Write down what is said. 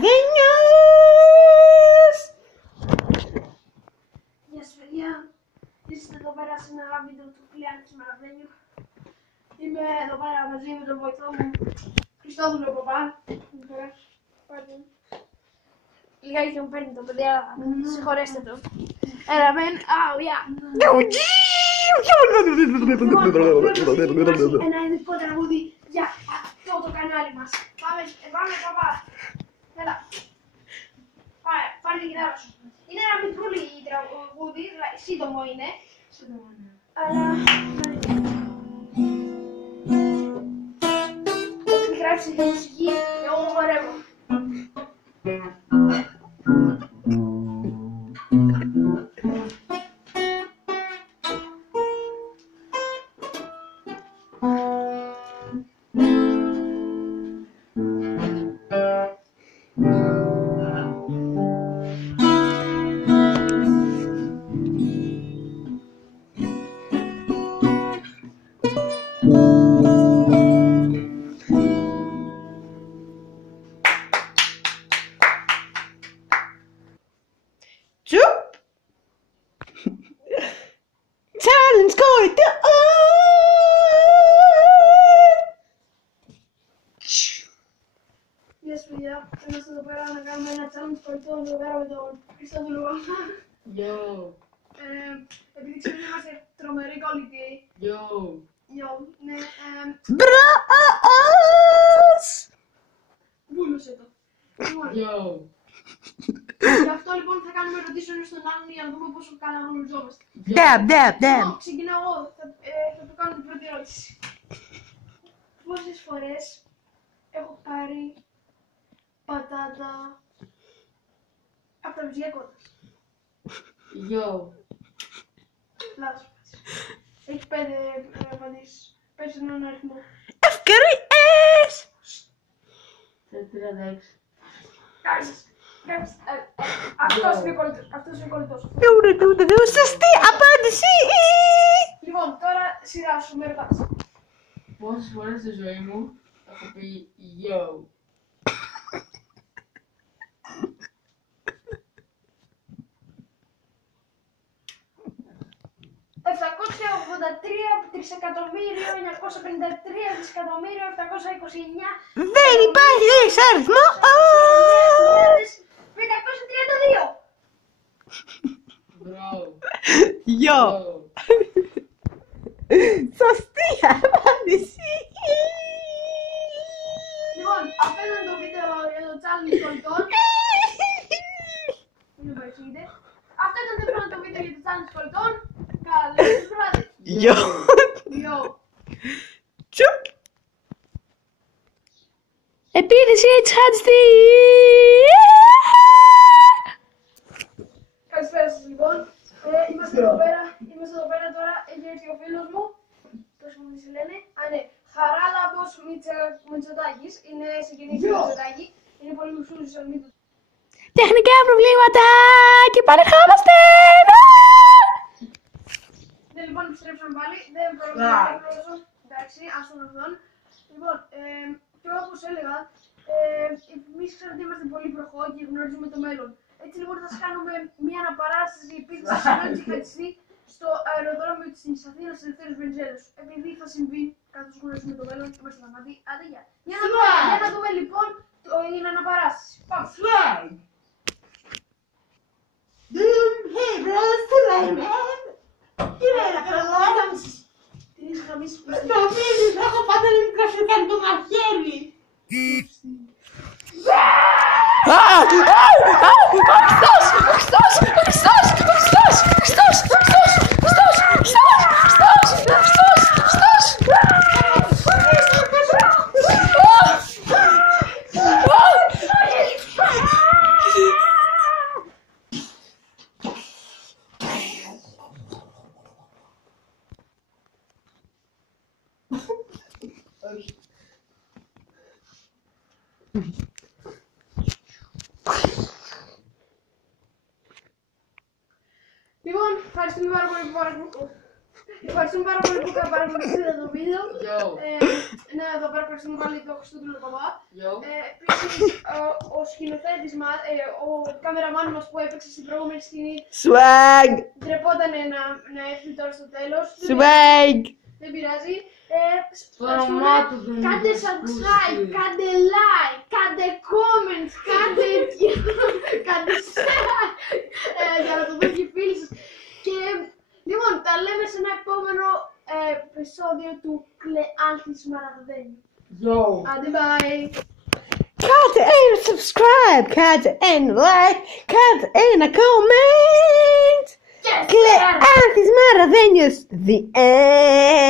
Μαρδένιος! Γεια σας παιδιά, είστε εδώ πέρα σε ένα βίντεο του Κλειάνης Μαρδένιου. Είμαι εδώ πέρα μαζί με τον βοηθό μου, Χριστόδουλο Παπά. Λιγάκι και μου παίρνει το παιδί, αλλά συγχωρέστε το. Έλα μεν, yeah. Ένα ειδικό τραγούδι για αυτό το κανάλι μας. Πάμε Παπά. Έλα. Πάρε την κιθάρα σου. Είναι ένα μικρούλι τραγούδι, σύντομο είναι. Αλλά... Έχει γράψει τη μουσική, εγώ χορεύω. Τσουπ! Challenge going to Γεια σας παιδιά, είμαστε εδώ πέρα να κάνουμε ένα challenge πολιτών εδώ πέρα με τον Χριστόδουλο Παπά. Yo, Επειδή ξέρετε είμαστε τρομεροί κολλητοί. yo, Ναι, Μπρος! βούλωσε το. Λοιπόν, yo. γι' αυτό λοιπόν θα κάνουμε ερωτήσεις ένας στον άλλον για να δούμε πόσο καλά γνωριζόμαστε. Damn, damn, damn. Λοιπόν, ξεκινάω εγώ, θα του κάνω την πρώτη ερώτηση. Πόσες φορές έχω πάρει πατάτα από τα βυζιακότα? Yo, Λάθος. Έχει 5 απαντήσεις. Πες έναν αριθμό. Ευκαιρίες! 36. Κάτσε. Αυτός είναι κολλητός. Αυτός είναι κολλητός. Σωστή απάντηση! Λοιπόν, τώρα σειρά σου με ρωτάς. Πόσες φορές στη ζωή μου έχω πει yo. Δεν υπάρχει αριθμό! 532. Bro. Γιο! Yo. Σωστή απάντηση! Λοιπόν, αυτό ήταν το βίντεο για το challenge κολλητών. Μην παρεξηγείτε. Αυτό ήταν το πρώτο βίντεο για το challenge κολλητών. Καλό βράδυ. Γιο! Yo. Τσουπ! Επίδεση HHD! Καλησπέρα σας λοιπόν. Είμαστε εδώ πέρα τώρα. Έχει έρθει ο φίλος μου. Πώς μου τη λένε. Ναι. Χαράλαμπος Μητσοτάκης. Είναι συγγενής του Μητσοτάκη. Είναι πολύ μουσούλης ο μύτος. Τεχνικά προβλήματα και παρεχόμαστε! Ναι, λοιπόν, επιστρέψαμε πάλι. Δεν πρόλαβα. Εντάξει, άστον αυτόν. Λοιπόν, και όπως έλεγα, εμείς ξέρετε ότι είμαστε πολύ προχώ και γνωρίζουμε το μέλλον. Έτσι λοιπόν θα σας κάνουμε μια αναπαράσταση επίθεση συνόντηση τζιχαντιστή στο αεροδρόμιο της Αθήνας Ελευθέριος Βενιζέλος. Επειδή θα συμβεί καθώς γνωρίζουμε το μέλλον, είμαστε σταματοί. Άντε, γεια. Για να δούμε λοιπόν την αναπαράσταση. Πάμε. Slide. Hey bros, man! Τι είναι καλά! Την είσαι γραμμίσει που Νομίζεις, έχω πάντα μικρό σου κάνει το μαχαίρι! Λοιπόν, ευχαριστούμε πάρα πολύ που πάρατε. Ευχαριστούμε πάρα πολύ που παρακολουθήσατε το βίντεο. Yo. Ναι, εδώ πέρα ευχαριστούμε πάλι τον Χριστούγεννο Παπά. Yo. Επίσης, ο σκηνοθέτης μας, ο καμεραμάν μας που έπαιξε στην προηγούμενη σκηνή, Swag! ντρεπόταν να έρθει τώρα στο τέλος. Swag! Δεν πειράζει. Το όνομά του δεν είναι Κάντε exclusive. subscribe, κάντε like, κάντε comments, κάντε share για να το δουν και οι φίλοι σας. Και λοιπόν, τα λέμε σε ένα επόμενο επεισόδιο του Κλεάνθης Μαραγδένη. Yo. Άντε, bye! Kata and subscribe! Kata and like! Kata and a comment! Yes, sir! Kleanthis Maravenhas, the end!